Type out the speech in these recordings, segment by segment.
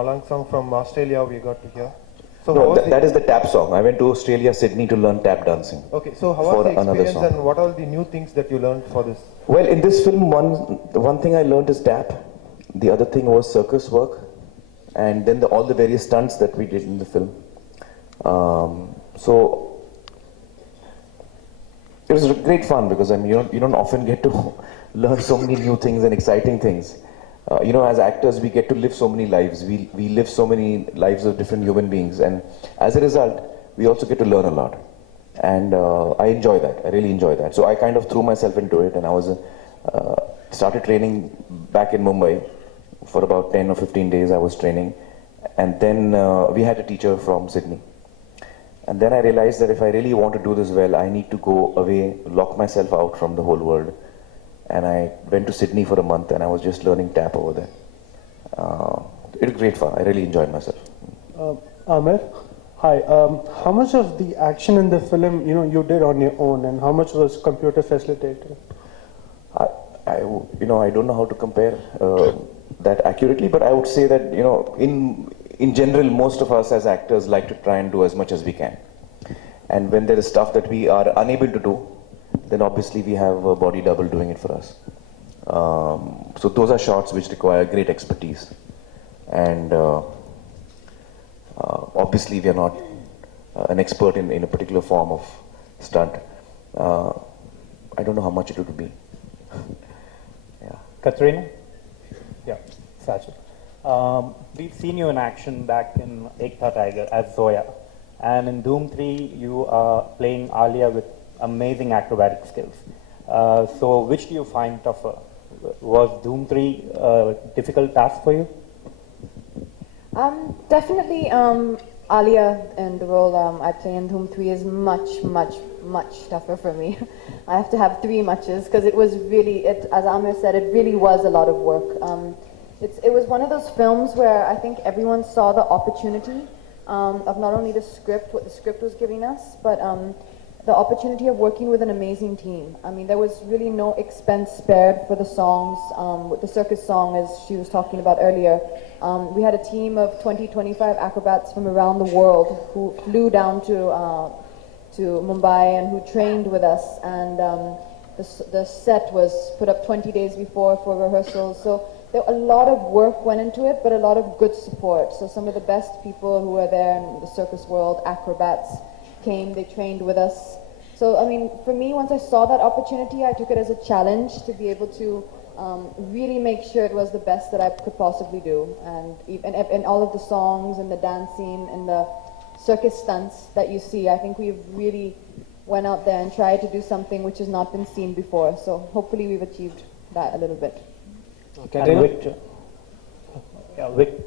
Malang song from Australia we got to hear. So No, that is the tap song. I went to Australia, Sydney to learn tap dancing. Okay, so how for was the another experience song. and what are the new things that you learned for this? Well, in this film, one thing I learned is tap. The other thing was circus work, and then all the various stunts that we did in the film. So it was great fun because I mean you don't often get to learn so many new things and exciting things. As actors, we get to live so many lives. We live so many lives of different human beings, and as a result, we also get to learn a lot. And I enjoy that. I really enjoy that. So I kind of threw myself into it, and I was started training back in Mumbai for about 10 or 15 days. I was training, and then we had a teacher from Sydney. And then I realized that if I really want to do this well, I need to go away, lock myself out from the whole world. And I went to Sydney for a month, and I was just learning tap over there. It was great fun. I really enjoyed myself. Amir, hi. How much of the action in the film, you did on your own, and how much was computer facilitated? I don't know how to compare that accurately, but I would say that in general, most of us as actors like to try and do as much as we can. And when there is stuff that we are unable to do, then obviously we have a body double doing it for us. So those are shots which require great expertise. And obviously we are not an expert in a particular form of stunt. I don't know how much it would be. Yeah. Katrina? Yeah, Sajid. We've seen you in action back in Ekta Tiger as Zoya. And in Doom 3, you are playing Alia with amazing acrobatic skills. So which do you find tougher? Was Doom 3 a difficult task for you? Definitely Alia and the role I play in Doom 3 is much, much, much tougher for me. I have to have 3 muches because it was really, as Amir said, it really was a lot of work. It was one of those films where I think everyone saw the opportunity of not only the script, what the script was giving us, but the opportunity of working with an amazing team. I mean, there was really no expense spared for the songs. With the circus song, as she was talking about earlier, we had a team of 20-25 acrobats from around the world who flew down to Mumbai and who trained with us. And the set was put up 20 days before for rehearsals. So a lot of work went into it, but a lot of good support. So some of the best people who were there in the circus world, acrobats, came, they trained with us. So, I mean, for me, once I saw that opportunity, I took it as a challenge to be able to really make sure it was the best that I could possibly do. And in all of the songs and the dancing and the circus stunts that you see, I think we've really went out there and tried to do something which has not been seen before. So hopefully we've achieved that a little bit. Okay, and Victor. Yeah, Victor.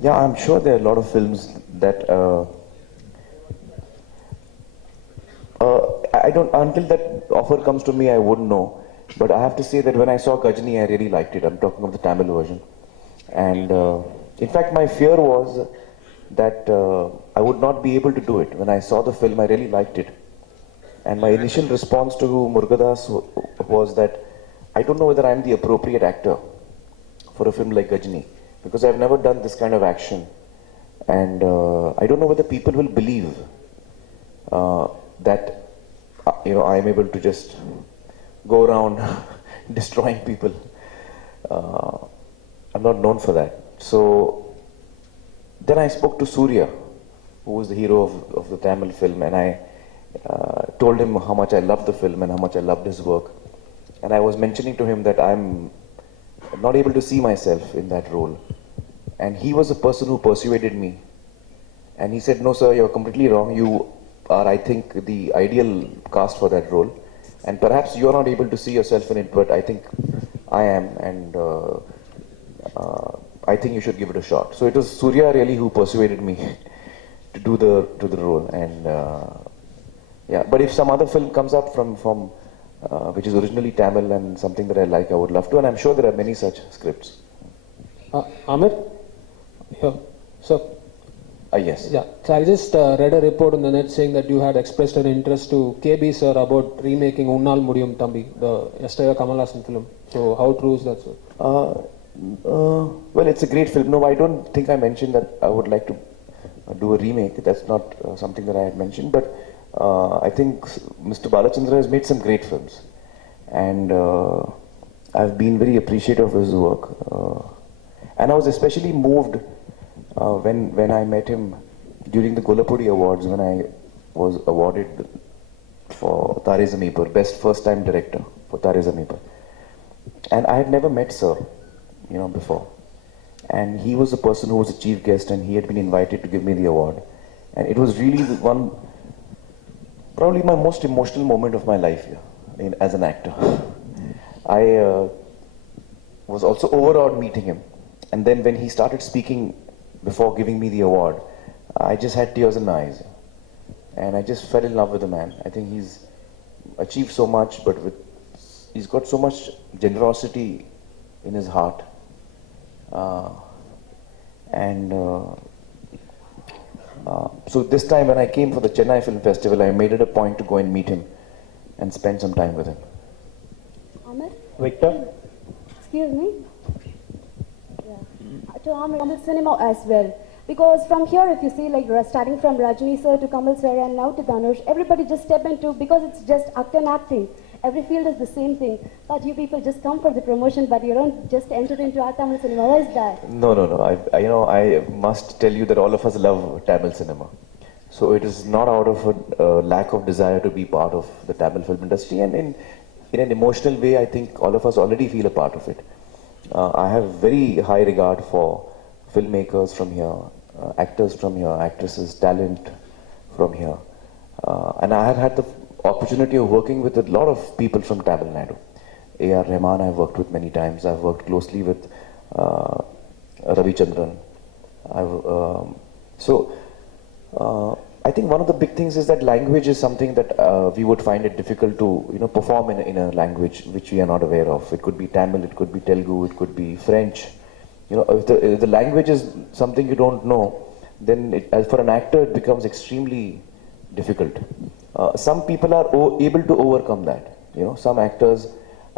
Yeah, I'm sure there are a lot of films that I don't, until that offer comes to me, I wouldn't know. But I have to say that when I saw Gajini, I really liked it. I'm talking of the Tamil version. And in fact, my fear was that I would not be able to do it. When I saw the film, I really liked it. And my initial response to Murugadas was that I don't know whether I'm the appropriate actor for a film like Gajini, because I've never done this kind of action. And I don't know whether people will believe that I'm able to just go around destroying people. I'm not known for that. So then I spoke to Surya, who was the hero of the Tamil film, and I told him how much I loved the film and how much I loved his work. And I was mentioning to him that I'm not able to see myself in that role. And he was the person who persuaded me. And he said, no sir, you're completely wrong. You are, I think, the ideal cast for that role. And perhaps you're not able to see yourself in it, but I think I am. And I think you should give it a shot. So it was Surya really who persuaded me to do the role. And yeah, but if some other film comes up from which is originally Tamil and something that I like, I would love to. And I'm sure there are many such scripts. Amir? Yeah. So, Yes. Yeah, so I just read a report on the net saying that you had expressed an interest to KB sir about remaking Unnal Mudiyum Thambi, the yesterday Kamal Haasan film. So how true is that, sir? Well, it's a great film. No, I don't think I mentioned that I would like to do a remake. That's not something that I had mentioned. But I think Mr. Balachandra has made some great films. And I've been very appreciative of his work. And I was especially moved when I met him during the Golapudi Awards, when I was awarded for Tare Zameen Par, Best First Time Director for Tare Zameen Par. And I had never met Sir, before. And he was the person who was the chief guest, and he had been invited to give me the award. And it was really probably my most emotional moment of my life here, as an actor. I was also overawed meeting him. And then when he started speaking before giving me the award, I just had tears in my eyes. And I just fell in love with the man. I think he's achieved so much, but he's got so much generosity in his heart. So this time when I came for the Chennai Film Festival, I made it a point to go and meet him and spend some time with him. Amir, Victor? excuse me. Yeah. To Amir, Kamal cinema as well. Because from here, if you see, like starting from Rajini sir to Kamal sir and now to Dhanush, everybody just step into, because it's just act and acting. Every field is the same thing. But you people just come for the promotion, but you don't just enter into our Tamil cinema. Why is that? No. I must tell you that all of us love Tamil cinema. So it is not out of a lack of desire to be part of the Tamil film industry. And in an emotional way, I think all of us already feel a part of it. I have very high regard for filmmakers from here, actors from here, actresses, talent from here. And I have had the opportunity of working with a lot of people from Tamil Nadu. A.R. Rahman I've worked with many times. I've worked closely with Ravi Chandran. I think one of the big things is that language is something that we would find it difficult to perform in a language which we are not aware of. It could be Tamil, it could be Telugu, it could be French. If the language is something you don't know, then for an actor it becomes extremely difficult. Some people are able to overcome that. Some actors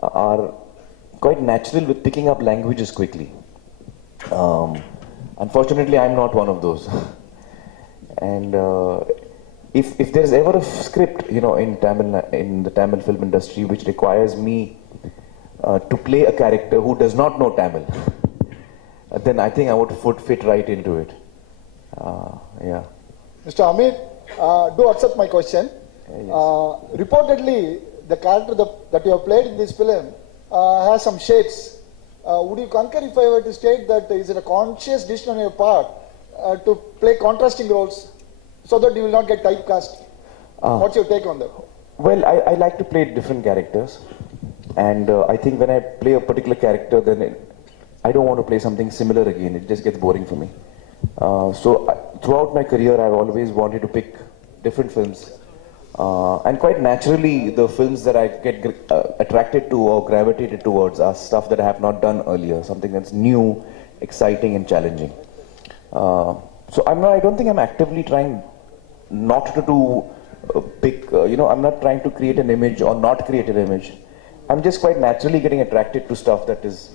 are quite natural with picking up languages quickly. Unfortunately, I'm not one of those. And if there's ever a script, in the Tamil film industry, which requires me to play a character who does not know Tamil, then I think I would fit right into it. Yeah. Mr. Amir, do accept my question. Yes. Reportedly, the character that you have played in this film has some shades. Would you concur if I were to state that is it a conscious decision on your part to play contrasting roles so that you will not get typecast? What's your take on that? Well, I like to play different characters. And I think when I play a particular character, then I don't want to play something similar again. It just gets boring for me. Throughout my career, I've always wanted to pick different films. And quite naturally, the films that I get attracted to or gravitated towards are stuff that I have not done earlier, something that's new, exciting, and challenging. I don't think I'm actively trying not to do I'm not trying to create an image or not create an image. I'm just quite naturally getting attracted to stuff that is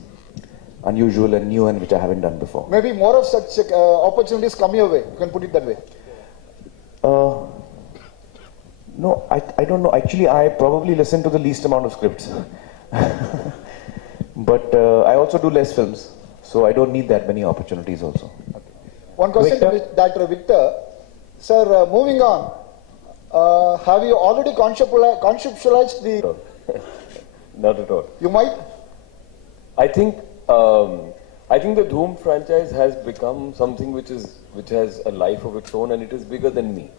unusual and new and which I haven't done before. Maybe more of such opportunities come your way. You can put it that way. No, I don't know. Actually, I probably listen to the least amount of scripts. But I also do less films, so I don't need that many opportunities also. One question to Dr. Victor. Sir, moving on. Have you already conceptualized the... Not at all. You might? I think the Dhoom franchise has become something which has a life of its own, and it is bigger than me,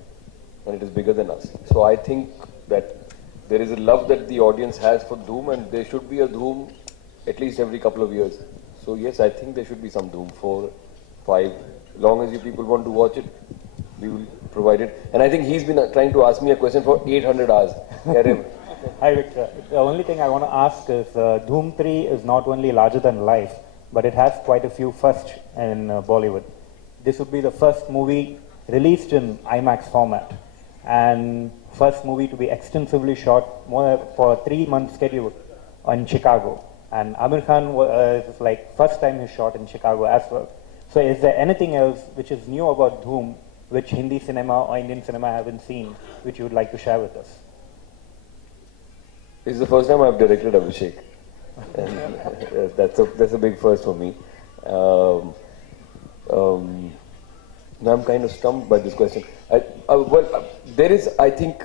and it is bigger than us. So I think that there is a love that the audience has for Dhoom, and there should be a Dhoom at least every couple of years. So yes, I think there should be some Dhoom, 4, 5. As long as you people want to watch it, we will provide it. And I think he's been trying to ask me a question for 800 hours. Hi Victor. The only thing I want to ask is Dhoom 3 is not only larger than life, but it has quite a few firsts in Bollywood. This would be the first movie released in IMAX format, and first movie to be extensively shot for a 3-month schedule in Chicago. And Amir Khan was like first time he shot in Chicago as well. So is there anything else which is new about Dhoom, which Hindi cinema or Indian cinema haven't seen, which you would like to share with us? This is the first time I've directed Abhishek. And that's a big first for me. Now I'm kind of stumped by this question. There is. I think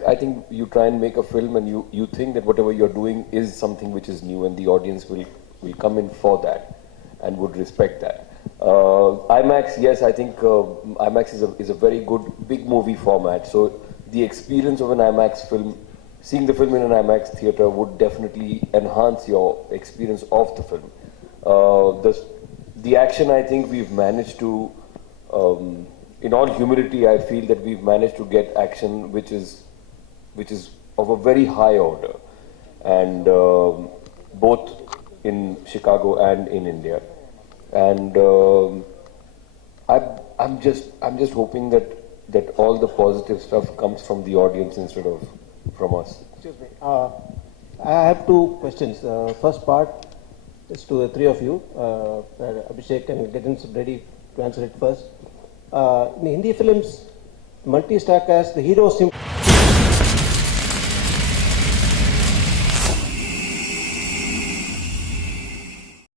you try and make a film, and you think that whatever you're doing is something which is new, and the audience will come in for that, and would respect that. IMAX, yes, I think IMAX is a very good big movie format. So the experience of an IMAX film, seeing the film in an IMAX theater, would definitely enhance your experience of the film. The action, I think we've managed to. In all humility, I feel that we've managed to get action which is of a very high order, and both in Chicago and in India. And I'm just hoping that all the positive stuff comes from the audience instead of from us. Excuse me. I have two questions. First part is to the three of you. Abhishek and Gagan ready to answer it first. In Hindi films, multi-star cast, the hero